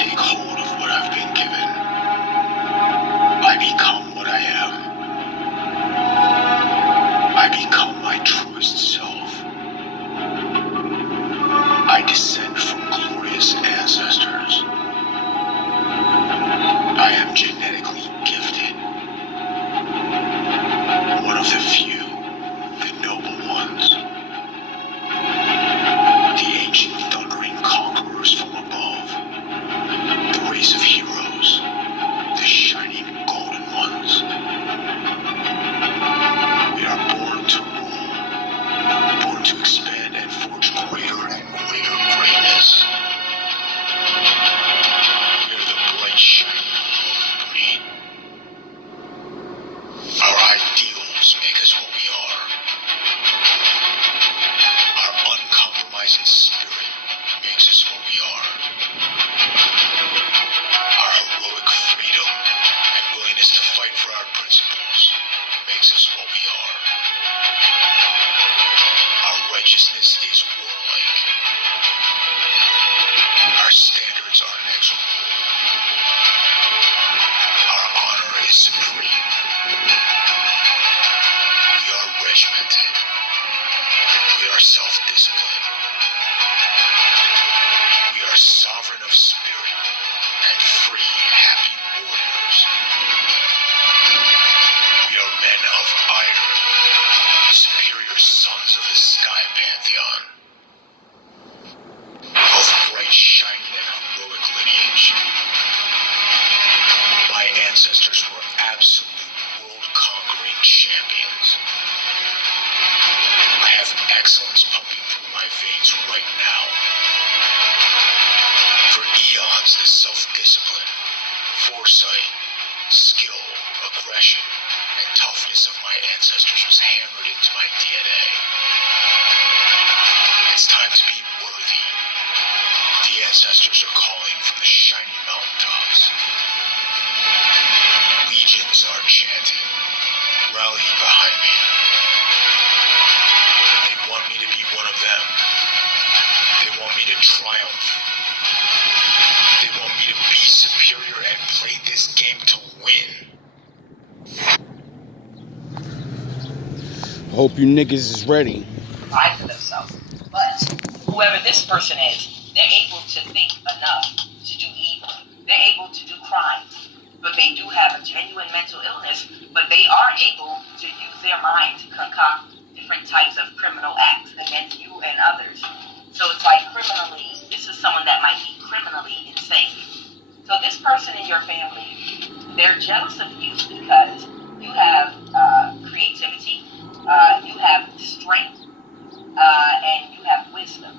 take hold of what I've been given. I become what I am. I become my truest self. I descend from glorious ancestors. I am genetically gifted. One of the few, the noble ones. The ancient thundering conquerors from above. The race of heroes. The shining golden ones. We are born to rule. Born to expand and forge greater and greater greatness. We are the bright shining heroic breed. Our ideals make us what we are. Our uncompromising spirit makes us what we are. Our heroic freedom and willingness to fight for our principles makes us what we are. Our righteousness is warlike. Our standards are inexorable. Our honor is supreme. We are regimented. We are self-disciplined. We are sovereign of spirit and free, happy warriors. We are men of iron, superior sons of the sky pantheon, of bright, shining, and heroic lineage. My ancestors were absolute world-conquering champions. I have excellence pumping through my veins right now. For eons, the self-discipline, foresight, skill, aggression, and toughness of my ancestors was hammered into my DNA. It's time to be worthy. The ancestors are calling from the shining mountaintops. Legions are chanting, rallying behind me. They want me to be one of them. They want me to triumph. They want me to be superior and play this game to win. Hope you niggas is ready. Lie to themselves. But whoever this person is, they're able to think enough to do evil. They're able to do crimes. But they do have a genuine mental illness, but they are able to use their mind to concoct different types of criminal acts against you and others. So it's like criminally, this is someone that might be criminally insane. So this person in your family, they're jealous of you because you have creativity, you have strength, and you have wisdom.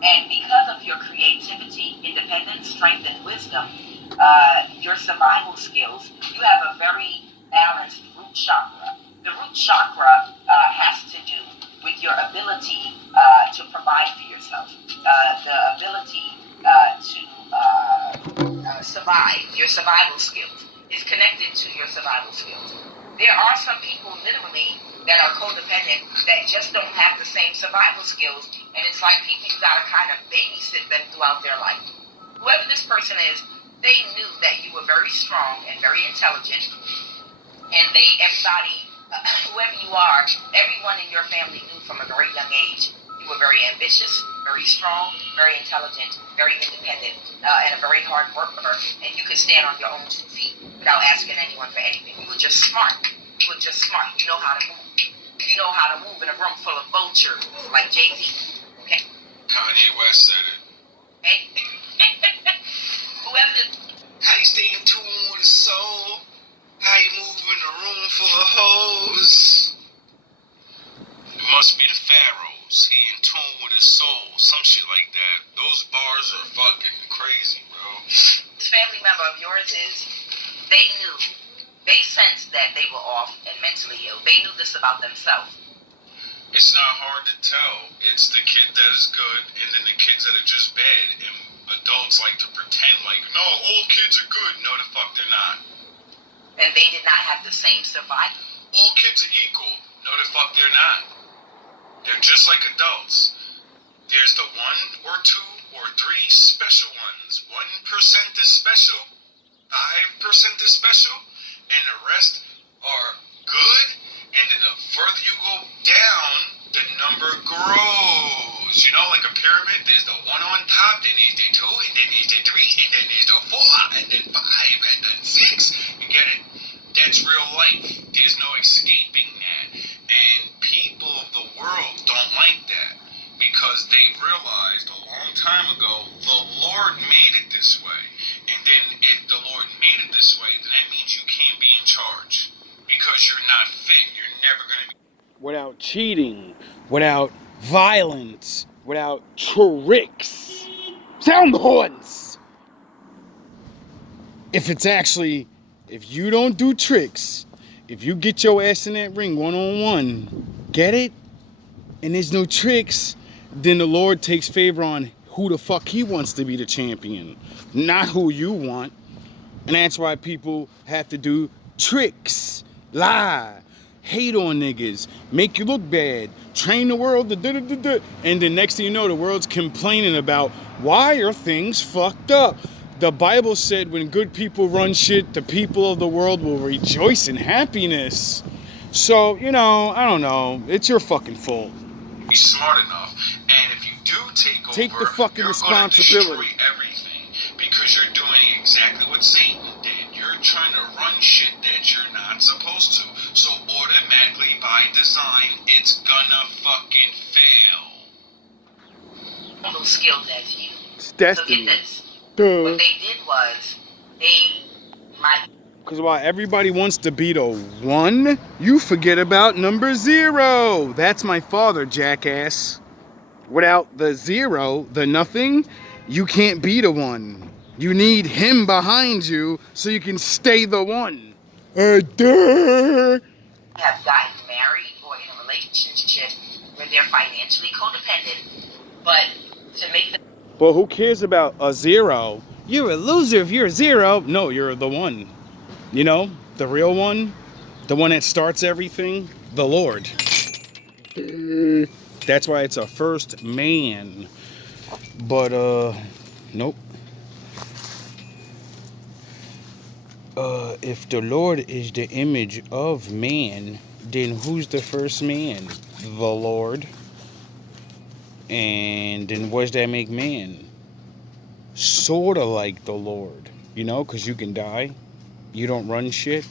And because of your creativity, independence, strength, and wisdom, your survival skills, you have a very balanced root chakra. The root chakra has to do with your ability to provide for yourself, the ability to survive, your survival skills is connected to your survival skills. There are some people literally that are codependent that just don't have the same survival skills, and it's like people, you gotta kind of babysit them throughout their life. Whoever this person is, they knew that you were very strong and very intelligent, and whoever you are, everyone in your family knew from a very young age you were very ambitious, very strong, very intelligent, very independent, and a very hard worker, and you could stand on your own 2 feet without asking anyone for anything. You were just smart. You were just smart. You know how to move. You know how to move in a room full of vultures, like Jay-Z. Okay? Kanye West said it. Hey. Whoever this... How you stay in tune with the soul? How you move in a room full of hoes? It must be the pharaohs. He in tune with his soul. Some shit like that. Those bars are fucking crazy, bro. This family member of yours they sensed that they were off and mentally ill. They knew this about themselves. It's not hard to tell. It's the kid that is good and then the kids that are just bad. And adults like to pretend like, no, all kids are good. No, the fuck they're not. And they did not have the same survival. All kids are equal. No, the fuck they're not. They're just like adults. There's the 1 or 2 or 3 special ones. 1% is 4, and then 5, and then 6. You get it? That's real life. There's no escaping that. And people of the world don't like that because they realized a long time ago the Lord made it this way. And then if the Lord made it this way, then that means you can't be in charge because you're not fit. You're never going to be. Without cheating, without violence, without tricks. Sound the horns! If you don't do tricks, if you get your ass in that ring one-on-one, get it? And there's no tricks, then the Lord takes favor on who the fuck he wants to be the champion, not who you want. And that's why people have to do tricks, lie, hate on niggas, make you look bad, train the world to da-da-da-da. And the next thing you know, the world's complaining about why are things fucked up. The Bible said when good people run shit, the people of the world will rejoice in happiness. So, I don't know. It's your fucking fault. Be smart enough. And if you do take over, the fucking you're responsibility. Gonna destroy everything because you're doing exactly what Satan did. You're trying to run shit that you're not supposed to. So automatically, by design, it's gonna fucking fail. Those skills as you. It's So destiny. get this. Duh. What they did was Because while everybody wants to be the 1, you forget about number 0. That's my father, jackass. Without the 0, the nothing, you can't be the 1. You need him behind you so you can stay the 1. Duh. have gotten married or in a relationship where they're financially codependent, but to make them. But who cares about a 0? You're a loser if you're a 0. No, you're the 1. The real one, the one that starts everything, the Lord. That's why it's a first man. But, nope. If the Lord is the image of man, then who's the first man? The Lord. And then what does that make man? Sort of like the Lord. Because you can die. You don't run shit.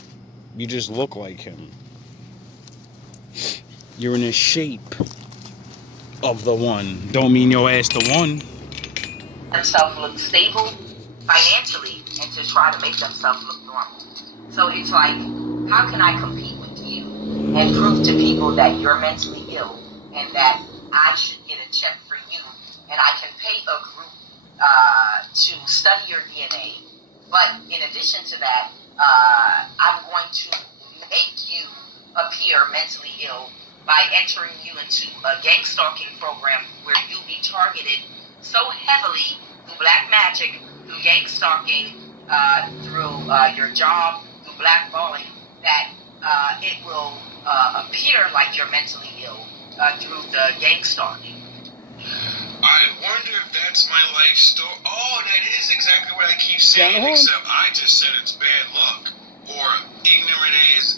You just look like him. You're in the shape of the 1. Don't mean your ass the 1. Themselves look stable financially and to try to make themselves look normal. So it's like, how can I compete with you and prove to people that you're mentally ill and that I should get a check for you and I can pay a group to study your DNA, but in addition to that, I'm going to make you appear mentally ill by entering you into a gang stalking program where you'll be targeted so heavily through black magic, through gang stalking, through your job, through blackballing, that it will appear like you're mentally ill through the gang stalking. I wonder if that's my life story. Oh, that is exactly what I keep saying, except I just said it's bad luck. Or ignorant ass,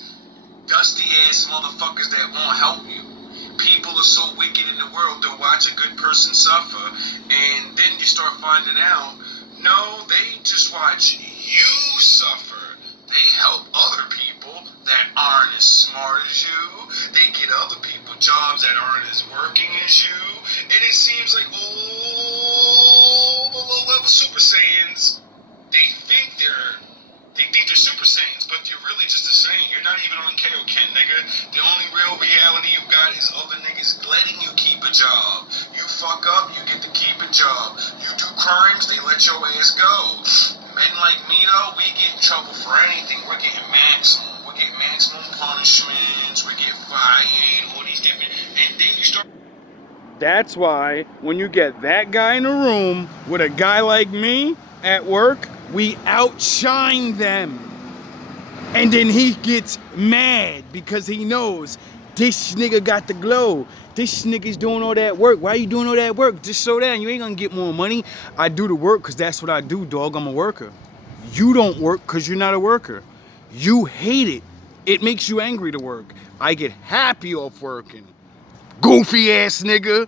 dusty ass motherfuckers that won't help you. People are so wicked in the world, they'll watch a good person suffer, and then you start finding out, no, they just watch you suffer. They help other people that aren't as smart as you. They get other people jobs that aren't as working as you. And it seems like, the low-level Super Saiyans, they think they're Super Saiyans, but you're really just a Saiyan. You're not even on Kaioken, nigga. The only real reality you got is other niggas letting you keep a job. You fuck up, you get to keep a job. You do crimes, they let your ass go. Men like me, though, we get in trouble for anything. We're getting maximum. We're getting maximum punishments. We get fired, all these different... And then you start... That's why when you get that guy in a room with a guy like me at work, we outshine them. And then he gets mad because he knows this nigga got the glow. This nigga's doing all that work. Why are you doing all that work? Just so that you ain't gonna get more money. I do the work because that's what I do, dog. I'm a worker. You don't work because you're not a worker. You hate it. It makes you angry to work. I get happy off working. Goofy ass nigga.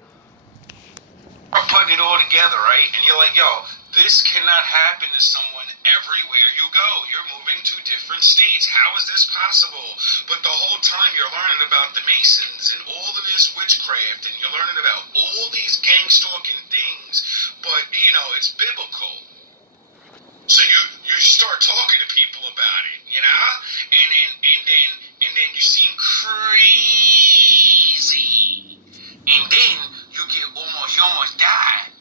I'm putting it all together, right? And you're like, yo, This cannot happen to someone everywhere you go. You're moving to different states. How is this possible? But the whole time you're learning about the Masons and all of this witchcraft, and you're learning about all these gang stalking things, but, you know, it's biblical. So you start talking to people about it, you know? And then you seem crazy. And then you almost die.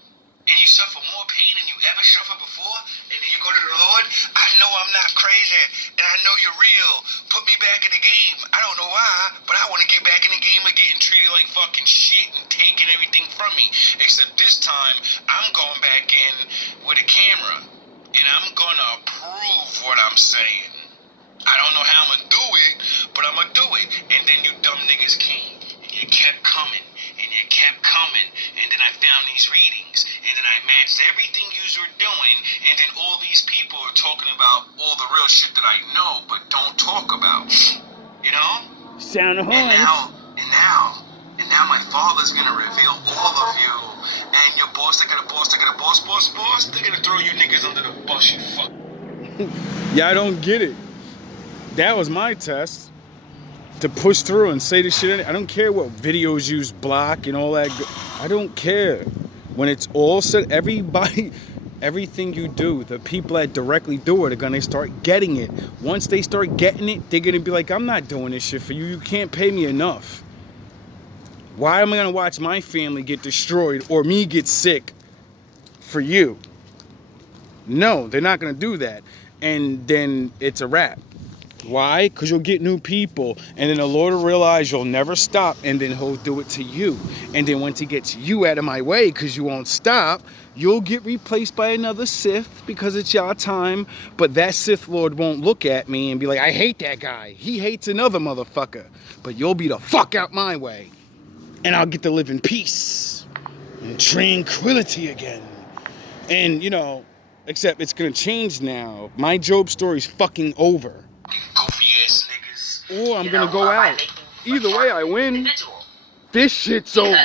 And you suffer more pain than you ever suffered before, and then you go to the Lord. I know I'm not crazy, and I know you're real. Put me back in the game. I don't know why, but I want to get back in the game of getting treated like fucking shit and taking everything from me. Except this time, I'm going back in with a camera, and I'm gonna prove what I'm saying. I don't know how I'm gonna do it, but I'm gonna do it. And then you dumb niggas came, and you kept coming, and you kept coming, and then I found these readings, and then I matched everything you were doing, and then all these people are talking about all the real shit that I know, but don't talk about, you know? Sound of And now my father's gonna reveal all of you, and your boss, they're gonna boss, they're gonna throw you niggas under the bus, you fuck. Yeah, I don't get it. That was my test. To push through and say this shit. I don't care what videos you block and all that. I don't care. When it's all said, everything you do, the people that directly do it are going to start getting it. Once they start getting it, they're going to be like, I'm not doing this shit for you. You can't pay me enough. Why am I going to watch my family get destroyed or me get sick for you? No, they're not going to do that. And then it's a wrap. Why? Because you'll get new people, and then the Lord will realize you'll never stop, and then he'll do it to you. And then once he gets you out of my way because you won't stop, you'll get replaced by another Sith because it's your time. But that Sith Lord won't look at me and be like, I hate that guy. He hates another motherfucker. But you'll be the fuck out my way. And I'll get to live in peace and tranquility again. And, you know, except it's going to change now. My Job story's fucking over. Goofy ass niggas. Or I'm gonna go out. Either way, I win. This shit's over. I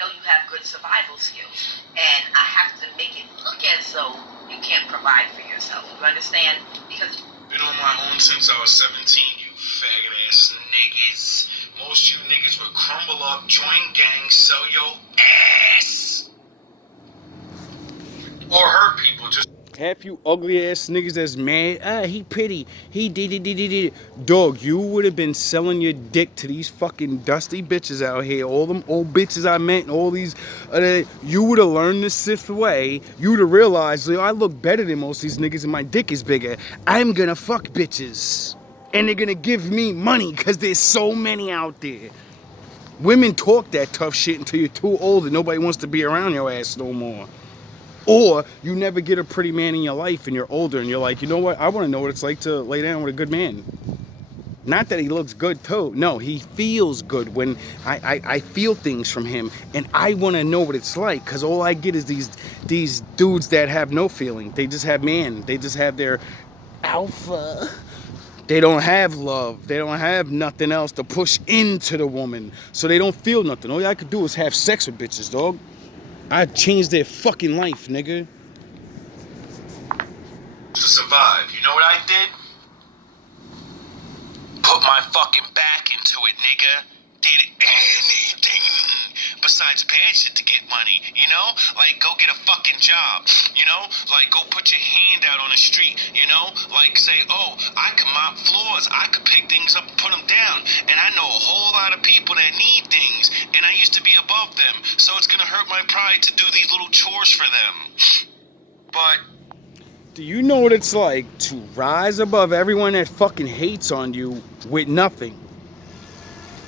know you have good survival skills, and I have to make it look as though you can't provide for yourself. You understand? Because been on my own since I was 17, you faggot ass niggas. Most you niggas would crumble up, join gangs, sell your ass, or hurt people. Just half you ugly ass niggas that's mad. He pretty. He did. Dog, you would have been selling your dick to these fucking dusty bitches out here. All them old bitches I met and all these. You would have learned the Sith way. You would have realized, I look better than most of these niggas and my dick is bigger. I'm gonna fuck bitches. And they're gonna give me money because there's so many out there. Women talk that tough shit until you're too old and nobody wants to be around your ass no more. Or you never get a pretty man in your life and you're older and you're like, you know what? I want to know what it's like to lay down with a good man. Not that he looks good too. No, he feels good when I feel things from him. And I want to know what it's like because all I get is these dudes that have no feeling. They just have man. They just have their alpha. They don't have love. They don't have nothing else to push into the woman. So they don't feel nothing. All I could do is have sex with bitches, dog. I changed their fucking life, nigga. to survive. You know what I did? Put my fucking back into it, nigga. Did anything besides bad shit to get money, you know? Like, go get a fucking job, you know? Like, go put your hand out on the street, you know? Like, say, oh, I can mop floors, I could pick things up and put them down, and I know a whole lot of people that need things, and I used to be above them, so it's gonna hurt my pride to do these little chores for them. But do you know what it's like to rise above everyone that fucking hates on you with nothing?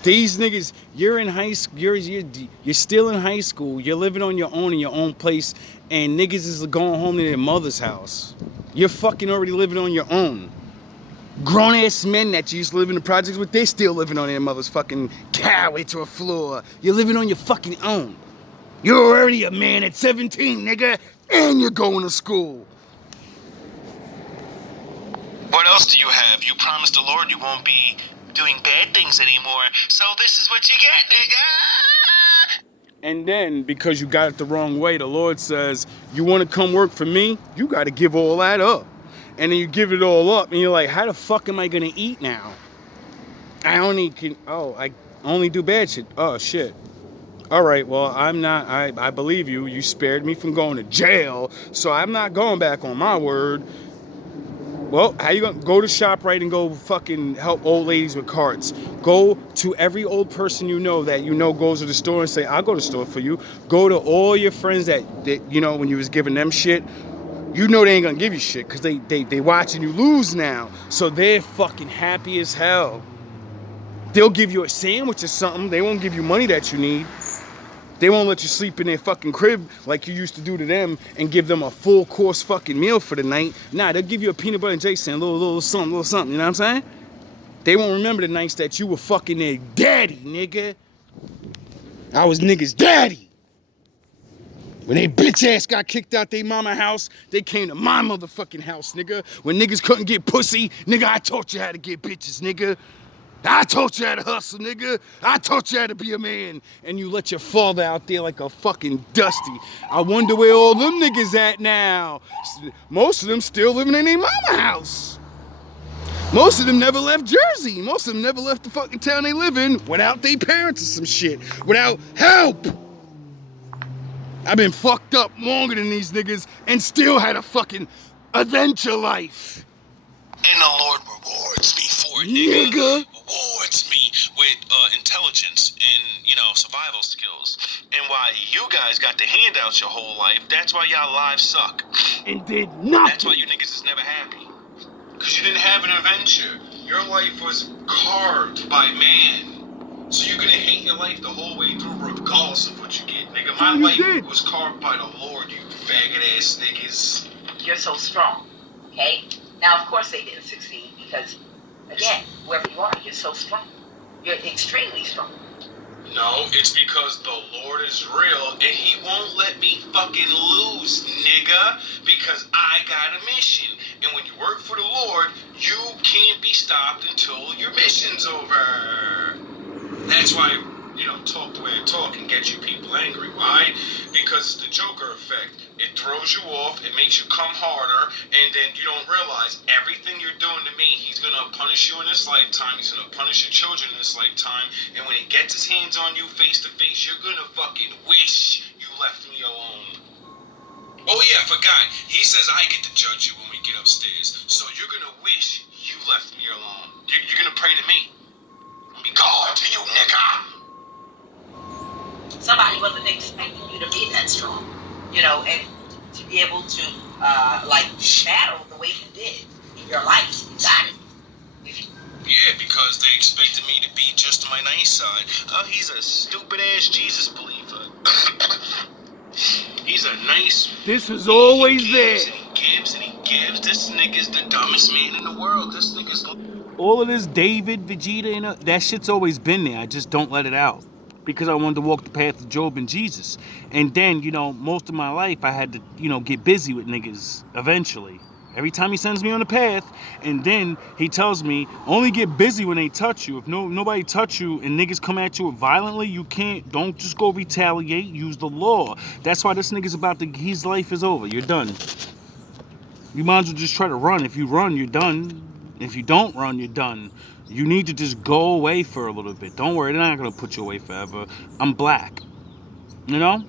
These niggas, you're in high school, you're still in high school, you're living on your own in your own place, and niggas is going home to their mother's house. You're fucking already living on your own. Grown ass men that you used to live in the projects with, they're still living on their mother's fucking couch or floor. You're living on your fucking own. You're already a man at 17, nigga, and you're going to school. what else do you have? You promised the Lord you won't be doing bad things anymore, so this is what you get, nigga. And then, because you got it the wrong way, the Lord says, You want to come work for me? You got to give all that up. And then you give it all up, and you're like, how the fuck am I going to eat now? I only do bad shit. Oh, shit. All right, well, I believe you. You spared me from going to jail, so I'm not going back on my word. Well, how you gonna go to ShopRite and go fucking help old ladies with carts? Go to every old person you know that you know goes to the store and say, I'll go to the store for you. Go to all your friends that you know when you was giving them shit. You know they ain't gonna give you shit because they watching you lose now. So they're fucking happy as hell. They'll give you a sandwich or something. They won't give you money that you need. They won't let you sleep in their fucking crib like you used to do to them and give them a full course fucking meal for the night. Nah, they'll give you a peanut butter and jelly sandwich, little something, you know what I'm saying? They won't remember the nights that you were fucking their daddy, nigga. I was niggas' daddy. When they bitch ass got kicked out they mama house, they came to my motherfucking house, nigga. When niggas couldn't get pussy, nigga, I taught you how to get bitches, nigga. I taught you how to hustle, nigga. I taught you how to be a man. And you let your father out there like a fucking dusty. I wonder where all them niggas at now. Most of them still living in their mama house. Most of them never left Jersey. Most of them never left the fucking town they live in without their parents or some shit. Without help. I've been fucked up longer than these niggas and still had a fucking adventure life. And the Lord rewards me for it, Nigga. Rewards me with intelligence and, you know, survival skills. And why you guys got the handouts your whole life, that's why y'all lives suck. And did nothing. That's why you niggas is never happy. Because you didn't have an adventure. Your life was carved by man. So you're going to hate your life the whole way through regardless of what you get, nigga. My life was carved by the Lord, you faggot ass niggas. You're so strong, okay? Now, of course, they didn't succeed because, again, whoever you are, you're so strong. You're extremely strong. No, it's because the Lord is real and he won't let me fucking lose, nigga, because I got a mission. And when you work for the Lord, you can't be stopped until your mission's over. That's why, you know, talk the way I talk and get you people angry. Why? Because it's the Joker effect. It throws you off, it makes you come harder, and then you don't realize everything you're doing to me, he's going to punish you in this lifetime, he's going to punish your children in this lifetime, and when he gets his hands on you face to face, you're going to fucking wish you left me alone. Oh yeah, I forgot. He says I get to judge you when we get upstairs, so you're going to wish you left me alone. You're going to pray to me. Be God to you, nigga. Somebody wasn't expecting you to be that strong, you know, and to be able to, battle the way you did in your life. You got it. Yeah, because they expected me to be just on my nice side. He's a stupid-ass Jesus believer. He's a nice... This is always there. And he gives. This nigga's the dumbest man in the world. This nigga's... All of this David, Vegeta, and that shit's always been there. I just don't let it out. Because I wanted to walk the path of Job and Jesus. And then, you know, most of my life I had to, you know, get busy with niggas eventually. Every time he sends me on the path, and then he tells me, only get busy when they touch you. If nobody touch you and niggas come at you violently, you don't just go retaliate, use the law. That's why this nigga's his life is over. You're done. You might as well just try to run. If you run, you're done. If you don't run, you're done. You need to just go away for a little bit. Don't worry, they're not going to put you away forever. I'm black. You know?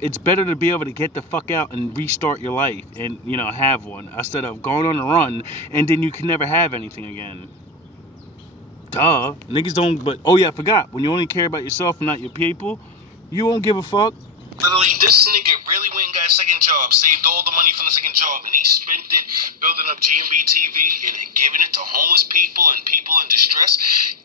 It's better to be able to get the fuck out and restart your life and, you know, have one instead of going on a run and then you can never have anything again. Duh. Niggas don't, but, oh yeah, I forgot. When you only care about yourself and not your people, you won't give a fuck. Literally, this nigga really went and got a second job, saved all the money from the second job, and he spent it building up GMB TV and giving it to homeless people and people in distress.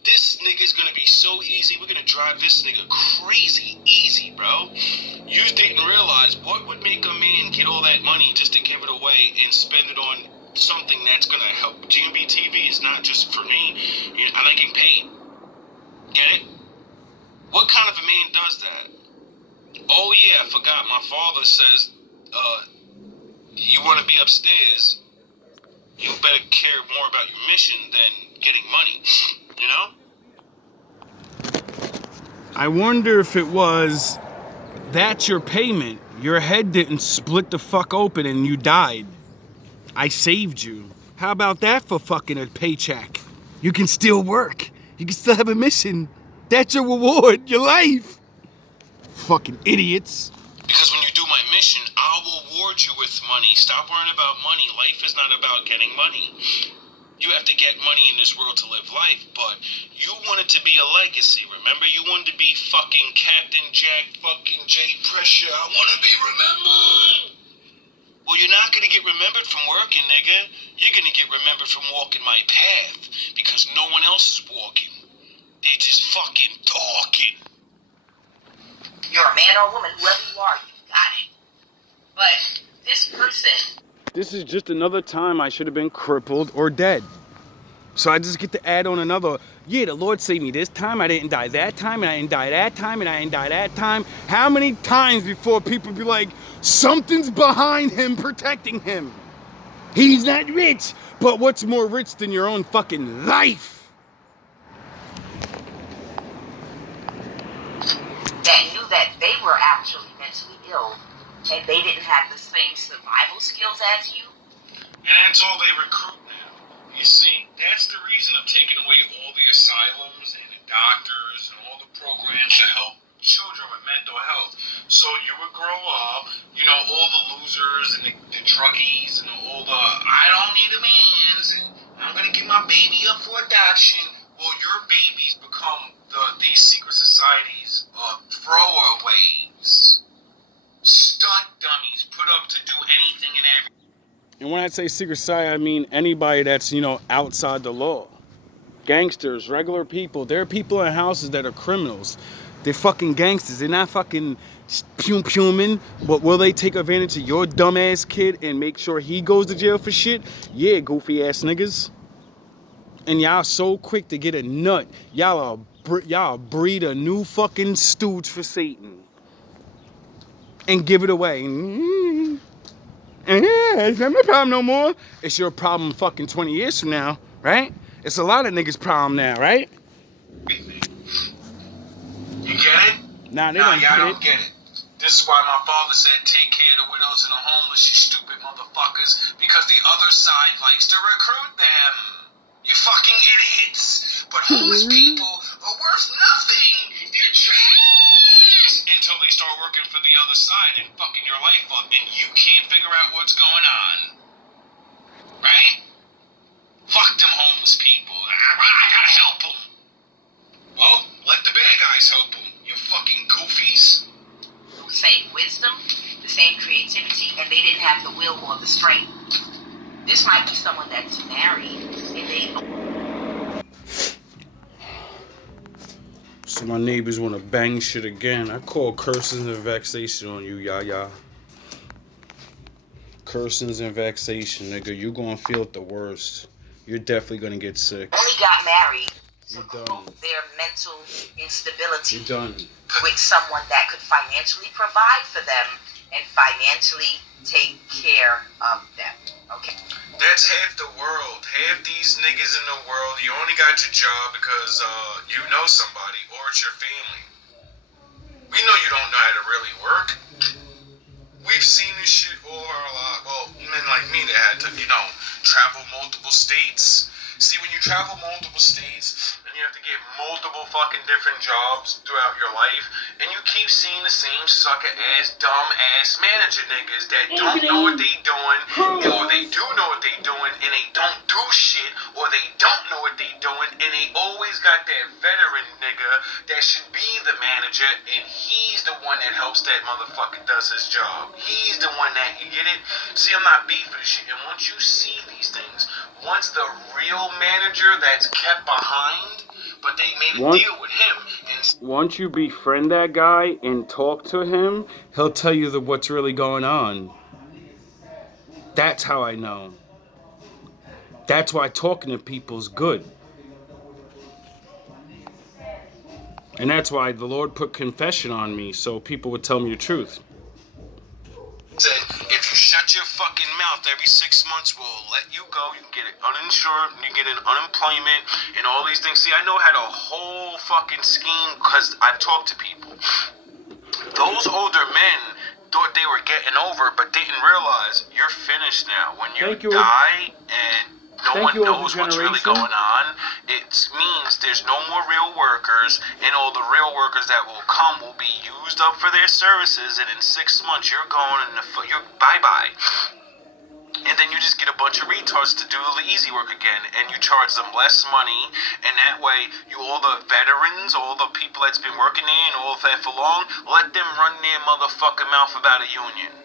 This nigga's gonna be so easy. We're gonna drive this nigga crazy easy, bro. You didn't realize what would make a man get all that money just to give it away and spend it on something that's gonna help. GMB TV is not just for me. I'm not getting paid. Get it? What kind of a man does that? Oh yeah, I forgot. My father says, you want to be upstairs, you better care more about your mission than getting money, you know? I wonder if it was That's your payment. Your head didn't split the fuck open and you died. I saved you. How about that for fucking a paycheck? You can still work. You can still have a mission. That's your reward, your life. Fucking idiots. Because when you do my mission, I'll reward you with money. Stop worrying about money. Life is not about getting money. You have to get money in this world to live life, but you wanted to be a legacy. Remember, you wanted to be fucking Captain Jack fucking J Pressure. I want to be remembered. Well, you're not going to get remembered from working, nigga. You're going to get remembered from walking my path because no one else is walking. They're just fucking talking. You're a man or a woman, whoever you are, you got it. But this person... This is just another time I should have been crippled or dead. So I just get to add on another, yeah, the Lord saved me this time, I didn't die that time, and I didn't die that time, and I didn't die that time. How many times before people be like, something's behind him protecting him? He's not rich, but what's more rich than your own fucking life? that knew that they were actually mentally ill and they didn't have the same survival skills as you. And that's all they recruit now. You see, that's the reason of taking away all the asylums and the doctors and all the programs to help children with mental health. So you would grow up, you know, all the losers and the druggies and all the, I don't need a man's and I'm going to give my baby up for adoption. Well, your babies become these secret societies throwaways. Stunt dummies put up to do anything and everything. And when I say secret society, I mean anybody that's, you know, outside the law. Gangsters, regular people. There are people in houses that are criminals. They're fucking gangsters. They're not fucking pum-puming. But will they take advantage of your dumbass kid and make sure he goes to jail for shit? Yeah, goofy ass niggas. And y'all so quick to get a nut. Y'all breed a new fucking stooge for Satan. And give it away. It's not my problem no more. It's your problem fucking 20 years from now, right? It's a lot of niggas' problem now, right? You get it? Nah, they Nah, don't y'all get don't get it. This is why my father said, take care of the widows and the homeless, you stupid motherfuckers, because the other side likes to recruit them. You fucking idiots. But homeless people are worth nothing. They're trash. Until they start working for the other side and fucking your life up and you can't figure out what's going on. Right? Fuck them homeless people. I gotta help them. Well, let the bad guys help them. You fucking goofies. The same wisdom, the same creativity, and they didn't have the will or the strength. This might be someone that's married and they... So my neighbors want to bang shit again. I call cursings and vexation on you, yah. Cursings and vexation, nigga. You gonna feel it the worst. You're definitely gonna get sick. only got married to You're done. cope their mental instability You're done. with someone that could financially provide for them and financially take care of them. Okay. That's half the world. Half these niggas in the world, you only got your job because you know somebody or it's your family. We know you don't know how to really work. We've seen this shit all our lives. Well, men like me that had to, you know, travel multiple states. See, when you travel multiple states and you have to get multiple fucking different jobs throughout your life, and you keep seeing the same sucker ass, dumb ass manager niggas that don't know what they doing, or they do know what they doing and they don't do shit, or they don't know what they doing and they always got that veteran nigga that should be the manager and he's the one that helps that motherfucker does his job. He's the one that, you get it? See, I'm not beefing shit, and once you see these things, once the real manager that's kept behind, but they made a deal with him. And Once you befriend that guy and talk to him, he'll tell you what's really going on. That's how I know. That's why talking to people's good. And that's why the Lord put confession on me, so people would tell me the truth. said, if you shut your fucking mouth every 6 months, we'll let you go. You can get it uninsured, you get an unemployment, and all these things. See, I know how the whole fucking scheme because I've talked to people. Those older men thought they were getting over, but didn't realize you're finished now. When you die and no one knows what's really going on, it means there's no more real workers, and all the real workers that will come will be used up for their services, and in 6 months you're going and you're bye-bye. And then you just get a bunch of retards to do the easy work again, and you charge them less money, and that way, all the veterans, all the people that's been working there and all that for long, let them run their motherfucking mouth about a union.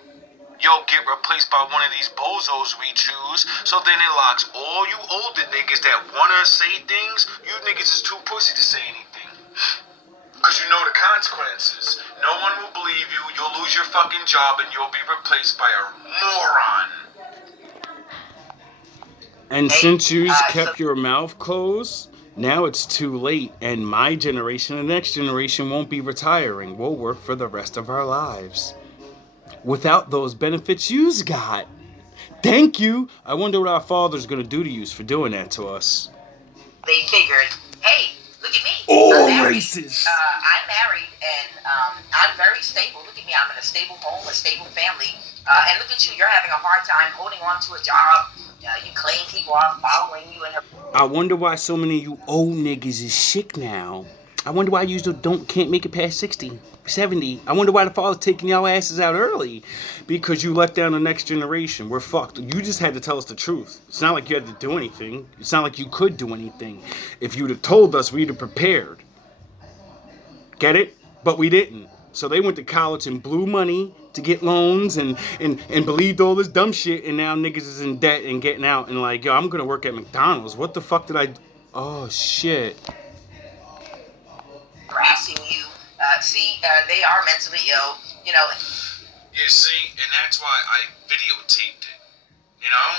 You'll get replaced by one of these bozos we choose, so then it locks all you older niggas that wanna say things, you niggas is too pussy to say anything. Cause you know the consequences. No one will believe you, you'll lose your fucking job, and you'll be replaced by a moron. And since you kept your mouth closed, now it's too late, and my generation and the next generation won't be retiring. We'll work for the rest of our lives without those benefits you's got. Thank you. I wonder what our father's gonna do to you for doing that to us. They figured, hey, look at me. Racist. I'm married, and I'm very stable. Look at me. I'm in a stable home, a stable family. And look at you. You're having a hard time holding on to a job. You claim people are following you. I wonder why so many of you old niggas is sick now. I wonder why you can't make it past 60, 70. I wonder why the father's taking y'all asses out early. Because you let down the next generation. We're fucked. You just had to tell us the truth. It's not like you had to do anything. It's not like you could do anything. If you'd have told us, we'd have prepared. Get it? But we didn't. So they went to college and blew money to get loans and believed all this dumb shit, and now niggas is in debt and getting out and like, yo, I'm gonna work at McDonald's. What the fuck did I do? Oh shit. Harassing you. They are mentally ill, you know. You see, and that's why I videotaped it, you know?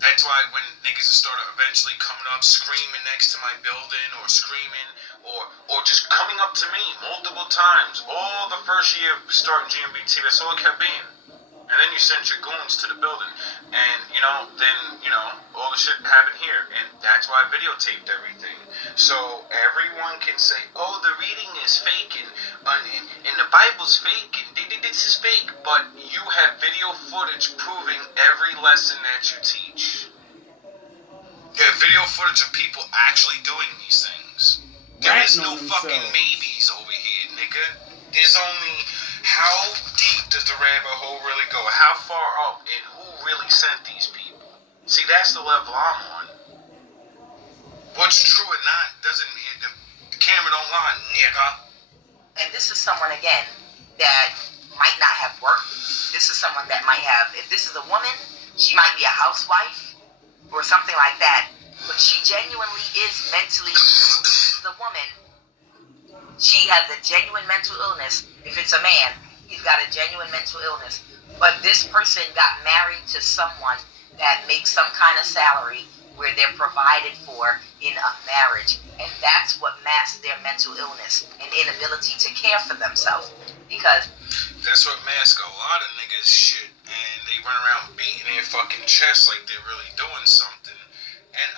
That's why when niggas started eventually coming up screaming next to my building or screaming or just coming up to me multiple times, all the first year of starting GMB TV, that's all it kept being. And then you sent your goons to the building. And, all the shit happened here. And that's why I videotaped everything. So everyone can say, oh, the reading is fake and the Bible's fake and this is fake. But you have video footage proving every lesson that you teach. You have video footage of people actually doing these things. There is no fucking maybes over here, nigga. There's only how deep does the rabbit hole really go? How far up and who really sent these people? See, that's the level I'm on. What's true or not doesn't mean the camera don't lie, nigga. And this is someone, again, that might not have worked. This is someone that might have, if this is a woman, she might be a housewife or something like that. But she genuinely is mentally, the woman, she has a genuine mental illness. If it's a man, he's got a genuine mental illness. But this person got married to someone that makes some kind of salary where they're provided for in a marriage. And that's what masks their mental illness and inability to care for themselves. Because that's what masks a lot of niggas shit. And they run around beating their fucking chest like they're really doing something. And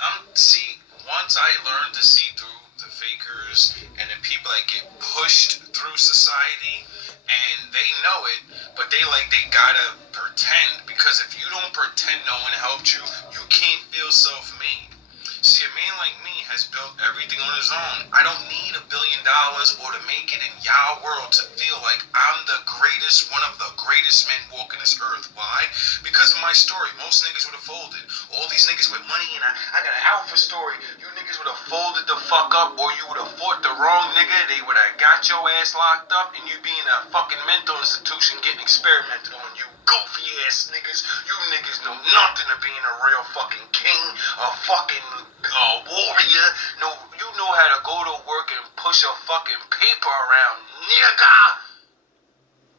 once I learned to see through the fakers and the people that get pushed through society, and they know it, but they gotta pretend, because if you don't pretend no one helped you, you can't feel self-made. See, a man like me has built everything on his own. I don't need $1 billion or to make it in y'all world to feel like I'm the greatest, one of the greatest men walking this earth. Why? Because of my story. Most niggas would have folded. All these niggas with money, and I got an alpha story. You niggas would have folded the fuck up, or you would have fought the wrong nigga. They would have got your ass locked up, and you be in a fucking mental institution getting experimented on. You goofy ass niggas. You niggas know nothing of being a real fucking king, a fucking warrior. No, you know how to go to work and push a fucking paper around, nigga.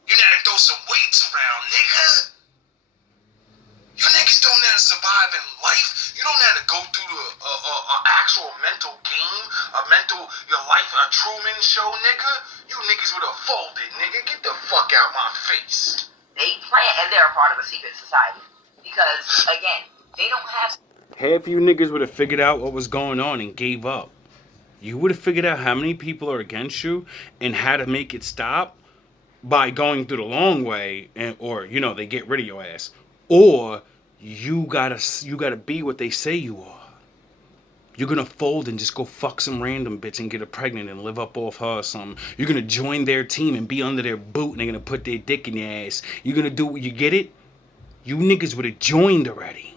You know how to throw some weights around, nigga. You niggas don't know how to survive in life. You don't know how to go through a actual mental game, your life, a Truman Show, nigga. You niggas would have folded, nigga. Get the fuck out my face. they plan, and they're a part of a secret society. Because, again, they don't have... Half you niggas would have figured out what was going on and gave up. You would have figured out how many people are against you and how to make it stop. by going through the long way, or they get rid of your ass, or you gotta be what they say you are. You're gonna fold and just go fuck some random bitch and get her pregnant and live up off her or something. You're gonna join their team and be under their boot and they're gonna put their dick in your ass. You're gonna do what you get it? You niggas would have joined already.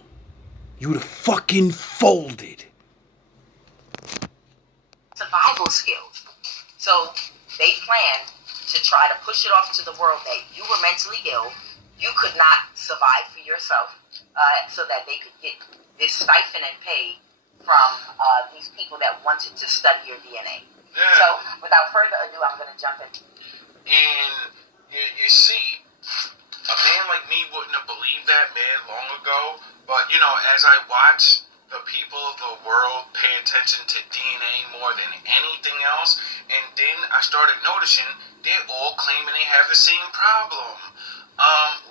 You would have fucking folded. Survival skills. So they planned to try to push it off to the world that you were mentally ill, you could not survive for yourself, so that they could get this stipend and pay from these people that wanted to study your DNA. Yeah. So, without further ado, I'm going to jump in. And you see, a man like me wouldn't have believed that man long ago. But, as I watch the people of the world pay attention to DNA more than anything else, and then I started noticing they're all claiming they have the same problem.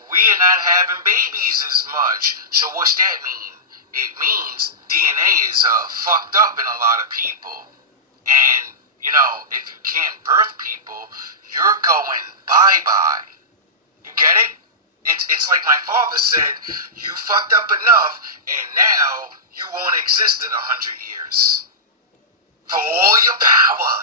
We are not having babies as much. So what's that mean? It means DNA is fucked up in a lot of people. And, if you can't birth people, you're going bye-bye. You get it? It's like my father said, you fucked up enough, and now you won't exist in 100 years. For all your power,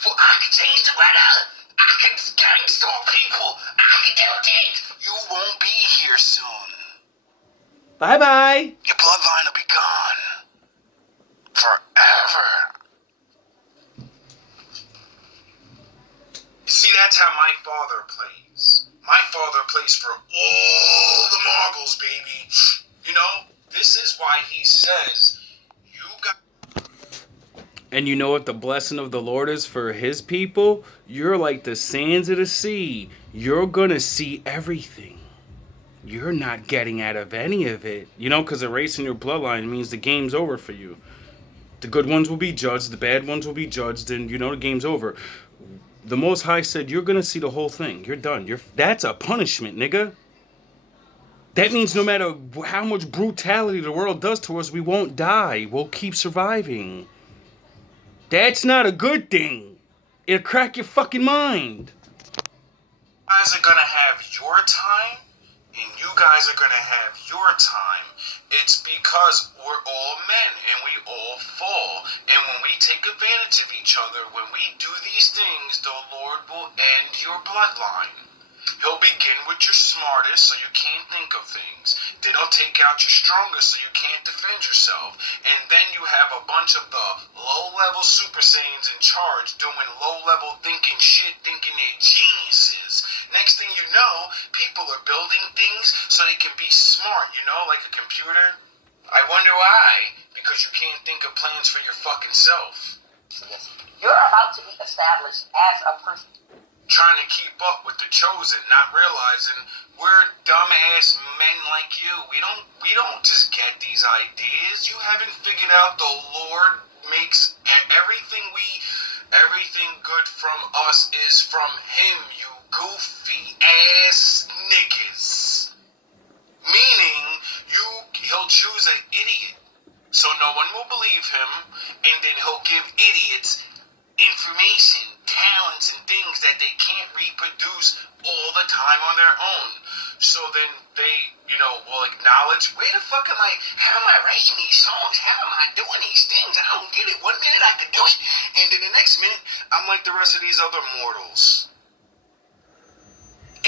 for I can change the weather, I can gangstalk people, I can do things, you won't be here soon. Bye-bye. Your bloodline will be gone. Forever. You see, that's how my father plays. My father plays for all the marbles, baby. This is why he says, you got... And you know what the blessing of the Lord is for his people? You're like the sands of the sea. You're gonna see everything. You're not getting out of any of it. Because erasing your bloodline means the game's over for you. The good ones will be judged, the bad ones will be judged, and the game's over. The Most High said, you're going to see the whole thing. You're done. That's a punishment, nigga. That means no matter how much brutality the world does to us, we won't die. We'll keep surviving. That's not a good thing. It'll crack your fucking mind. You guys are going to have your time, and you guys are going to have your time. It's because we're all men and we all fall. And when we take advantage of each other, when we do these things, the Lord will end your bloodline. He'll begin with your smartest so you can't think of things. Then he'll take out your strongest so you can't defend yourself. And then you have a bunch of the low-level Super Saiyans in charge doing low-level thinking shit, thinking they're geniuses. Next thing you know, people are building things so they can be smart, like a computer. I wonder why. Because you can't think of plans for your fucking self. You're about to be established as a person. Trying to keep up with the chosen, not realizing we're dumbass men like you. We don't just get these ideas. You haven't figured out the Lord makes everything good from us is from him, you goofy ass niggas. Meaning he'll choose an idiot. So no one will believe him, and then he'll give idiots information, talents, and things that they can't reproduce all the time on their own. So then they, will acknowledge, wait a fuck how am I writing these songs? How am I doing these things? I don't get it. 1 minute I could do it, and then the next minute, I'm like the rest of these other mortals.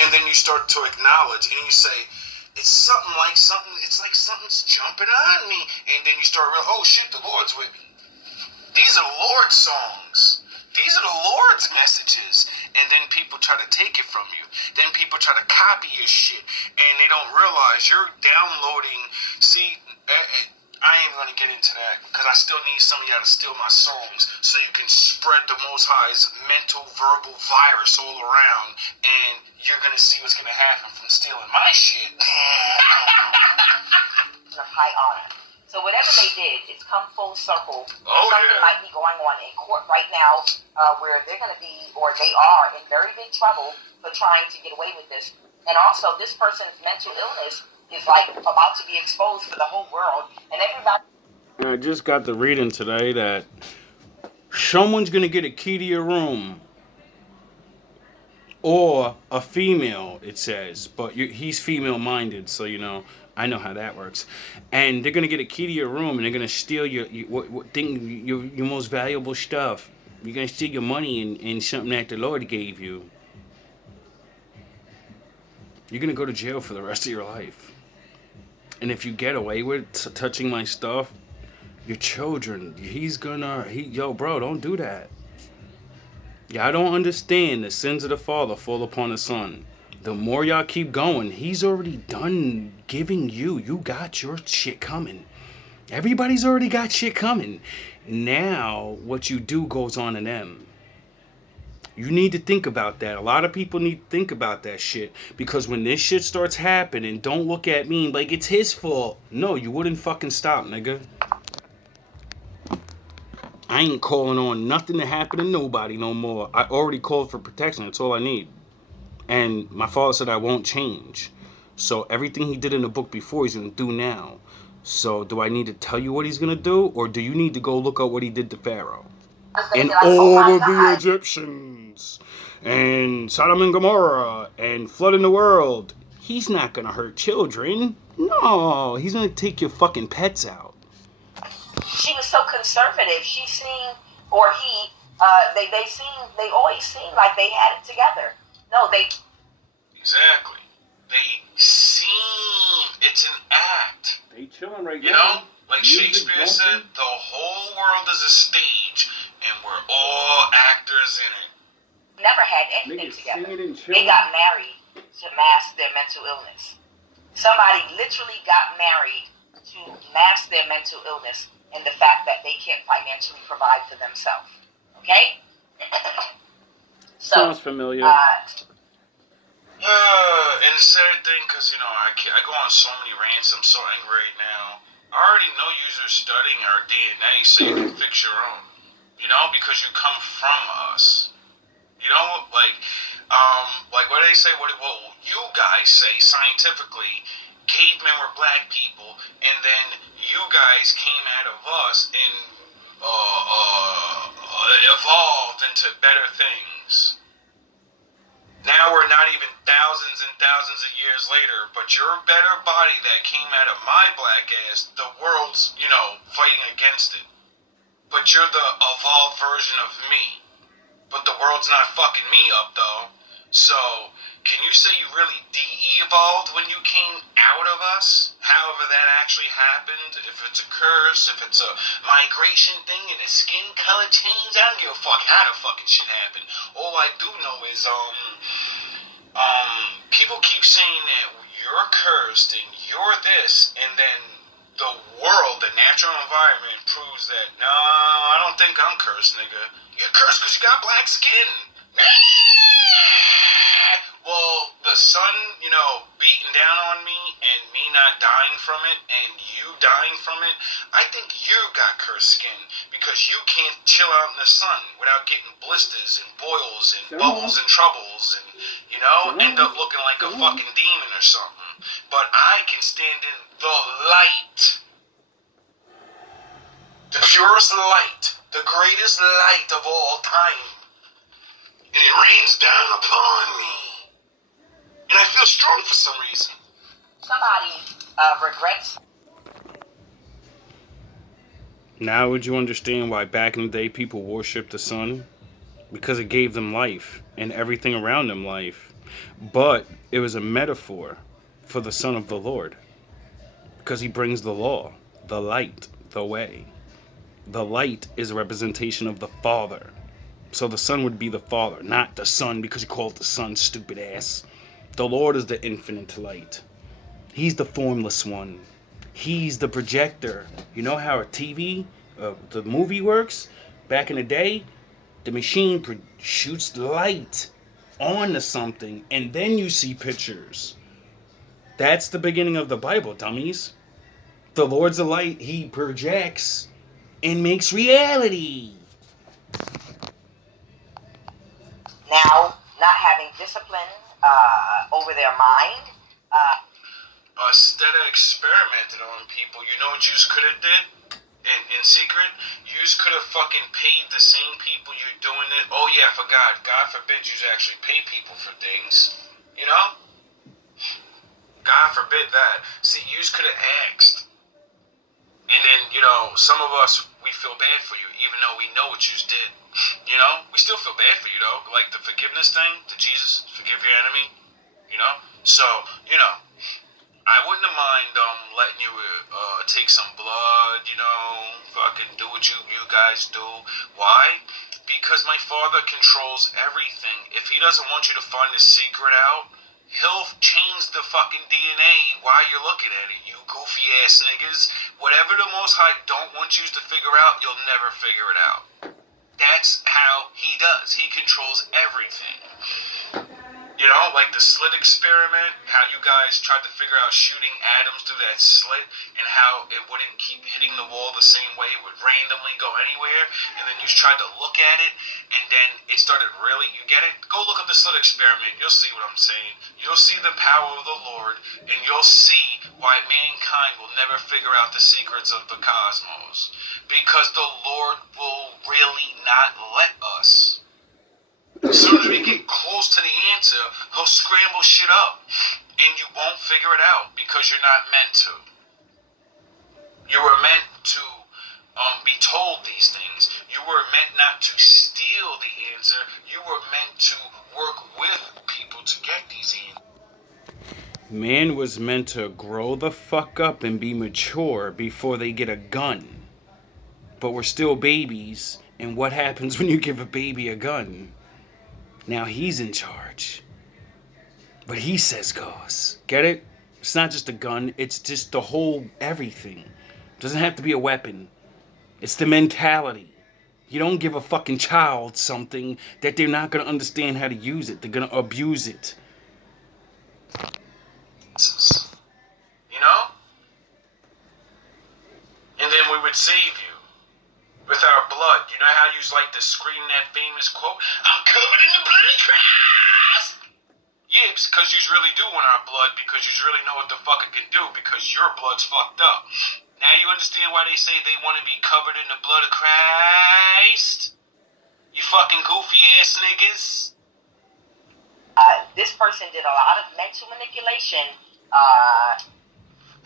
And then you start to acknowledge, and you say, it's like something's jumping on me. And then you start realizing, oh shit, the Lord's with me. These are the Lord's songs. These are the Lord's messages. And then people try to take it from you. Then people try to copy your shit. And they don't realize you're downloading. See, I ain't going to get into that. Because I still need some of y'all to steal my songs. So you can spread the Most High's mental, verbal virus all around. And you're going to see what's going to happen from stealing my shit. Of high honor. So whatever they did, it's come full circle. Something might be going on in court right now where they're going to be, or they are, in very big trouble for trying to get away with this. And also, this person's mental illness is about to be exposed for the whole world. And everybody... I just got the reading today that someone's going to get a key to your room. or a female, it says, but he's female minded, so I know how that works. And they're gonna get a key to your room, and they're gonna steal your most valuable stuff. You're gonna steal your money and something that the Lord gave you. You're gonna go to jail for the rest of your life. And if you get away with touching my stuff, your children, yo, bro, don't do that. Yeah, I don't understand. The sins of the father fall upon the son. The more y'all keep going, he's already done giving you. You got your shit coming. Everybody's already got shit coming. Now, what you do goes on to them. You need to think about that. A lot of people need to think about that shit. Because when this shit starts happening, don't look at me like it's his fault. No, you wouldn't fucking stop, nigga. I ain't calling on nothing to happen to nobody no more. I already called for protection. That's all I need. And my father said I won't change. So everything he did in the book before, he's going to do now. So do I need to tell you what he's going to do? Or do you need to go look up what he did to Pharaoh? And all of the Egyptians. And Sodom and Gomorrah. And flooding the world. He's not going to hurt children. No, he's going to take your fucking pets out. She was so conservative. She seemed, or he, they always seemed like they had it together. No, they... Exactly. They seem... It's an act. They chilling right now. You know? Like Shakespeare said, the whole world is a stage, and we're all actors in it. Never had anything together. They got married to mask their mental illness. Somebody literally got married to mask their mental illness and the fact that they can't financially provide for themselves. Okay? So, sounds familiar. And the sad thing, because, I go on so many rants, I'm so angry right now. I already know you're studying our DNA so you can fix your own. Because you come from us. Like what they say, what you guys say scientifically, cavemen were black people, and then you guys came out of us and evolved into better things. Now we're not even thousands and thousands of years later, but your better body that came out of my black ass, the world's, fighting against it. But you're the evolved version of me. But the world's not fucking me up, though. So, can you say you really de-evolved when you came out of us? However that actually happened? If it's a curse, if it's a migration thing and a skin color change, I don't give a fuck how the fucking shit happened. All I do know is, people keep saying that you're cursed and you're this, and then the world, the natural environment proves that, no, I don't think I'm cursed, nigga. You're cursed because you got black skin. Well, the sun, beating down on me and me not dying from it and you dying from it, I think you got cursed skin because you can't chill out in the sun without getting blisters and boils and bubbles and troubles and, end up looking like a fucking demon or something. But I can stand in the light. The purest light. The greatest light of all time. And it rains down upon me. And I feel strong for some reason. Somebody regrets. Now would you understand why back in the day people worshipped the sun? Because it gave them life and everything around them life. But it was a metaphor for the Son of the Lord. Because he brings the law, the light, the way. The light is a representation of the Father. So the Son would be the Father, not the Son because you call it the Son, stupid ass. The Lord is the infinite light. He's the formless one. He's the projector. You know how a TV, the movie works? Back in the day, the machine shoots light onto something, and then you see pictures. That's the beginning of the Bible, dummies. The Lord's the light. He projects and makes reality. Now, not having discipline over their mind. Instead of experimenting on people, you know what you could have did? in secret, you could have fucking paid the same people you're doing it. Oh yeah, I forgot. God forbid you actually pay people for things. You know? God forbid that. See, you could have asked. And then, some of us, we feel bad for you, even though we know what you did. We still feel bad for you, though. Like the forgiveness thing, the Jesus, forgive your enemy, So, I wouldn't have mind letting you take some blood, fucking do what you guys do. Why? Because my Father controls everything. If he doesn't want you to find the secret out, he'll change the fucking DNA while you're looking at it, you goofy ass niggas. Whatever the Most High don't want you to figure out, you'll never figure it out. That's how he does. He controls everything. Like the slit experiment, how you guys tried to figure out shooting atoms through that slit and how it wouldn't keep hitting the wall the same way, it would randomly go anywhere, and then you tried to look at it, and then it started really, you get it? Go look up the slit experiment, you'll see what I'm saying. You'll see the power of the Lord, and you'll see why mankind will never figure out the secrets of the cosmos. Because the Lord will really not let us. As soon as we get close to the answer, he'll scramble shit up. And you won't figure it out because you're not meant to. You were meant to be told these things. You were meant not to steal the answer. You were meant to work with people to get these answers. Man was meant to grow the fuck up and be mature before they get a gun. But we're still babies. And what happens when you give a baby a gun? Now he's in charge. But he says goes. Get it? It's not just a gun. It's just the whole everything. It doesn't have to be a weapon. It's the mentality. You don't give a fucking child something that they're not going to understand how to use it. They're going to abuse it. And then we would save you. With our blood. You know how you like to scream that famous quote? I'm covered in the blood of Christ! Yeah, it's because you really do want our blood, because you really know what the fuck it can do, because your blood's fucked up. Now you understand why they say they want to be covered in the blood of Christ? You fucking goofy ass niggas. This person did a lot of mental manipulation.